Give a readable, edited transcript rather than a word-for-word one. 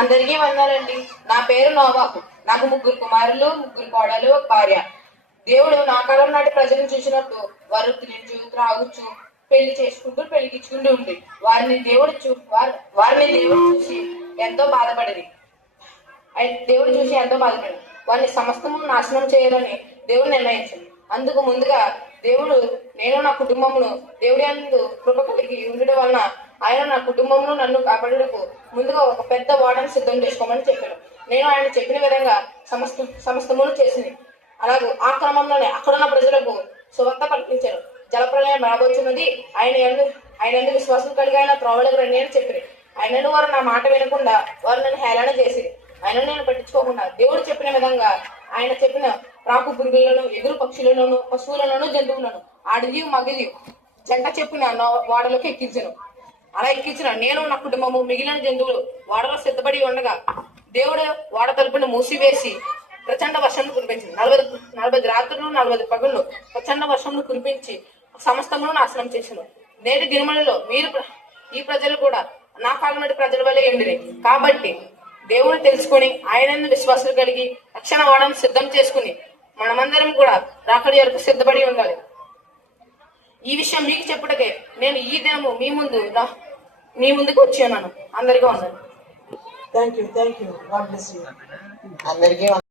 అందరికీ వందాలండి. నా పేరు నోవాహు. నాకు 3 కుమారులు, 3 కోడలు, ఒక భార్య. దేవుడు నా కాలం నాటి ప్రజలను చూసినట్టు వారు తినచ్చు, త్రాగుచ్చు, పెళ్లి చేసుకుంటూ పెళ్లికిచ్చుకుంటూ ఉంది. వారిని దేవుడు చూసి ఎంతో బాధపడేది. వారిని సమస్తము నాశనం చేయాలని దేవుడు నిర్ణయించింది. అందుకు ముందుగా దేవుడు నేను నా కుటుంబమును దేవుడి యందు కృప కలిగి ఉండడం వలన ఆయన నా కుటుంబమును నన్ను కాపాడుటకు ముందుగా ఒక పెద్ద ఓడను సిద్ధం చేసుకోమని చెప్పాను. నేను ఆయన చెప్పిన విధంగా సమస్తమును చేసింది. అలాగే ఆ క్రమంలోనే అక్కడున్న ప్రజలకు సువార్త ప్రకటించారు. జలప్రలయం రాబోతున్నది, ఆయన ఎందు విశ్వాసం కలిగి ఆయన త్రోవలకు రండి అని చెప్పి ఆయనను వారు నా మాట వినకుండా వారు నన్ను హేళన చేసి ఆయన నేను పట్టించుకోకుండా దేవుడు చెప్పిన విధంగా ఆయన చెప్పిన రాకు పురుగులను, ఎగురు పక్షులను, పశువులను, జంతువులను, ఆడిది మగిది జంట చెప్పిన వాడలోకి ఎక్కించను. అలా ఎక్కించిన నేను నా కుటుంబము మిగిలిన జంతువులు వాడలో సిద్ధపడి ఉండగా దేవుడు వాడ తలుపును మూసివేసి ప్రచండ వర్షం కురిపించింది. 40 రాత్రులు 40 పగళ్ళు ప్రచండ వర్షంను కురిపించి సమస్తమును నాశనం చేసింది. నేటి దినములలో మీరు ఈ ప్రజలు కూడా నా కాలం నాటి ప్రజల వల్లే ఉండిరి. కాబట్టి దేవుని తెలుసుకుని ఆయన విశ్వాసాలు కలిగి రక్షణ వాడను సిద్ధం చేసుకుని మనమందరం కూడా రాకడి వరకు సిద్ధపడి ఉండాలి. ఈ విషయం మీకు చెప్పుటకే నేను ఈ దినము మీ ముందుకు వచ్చి ఉన్నాను. అందరికీ వందనాలు. Thank you. God bless you. అందరికీ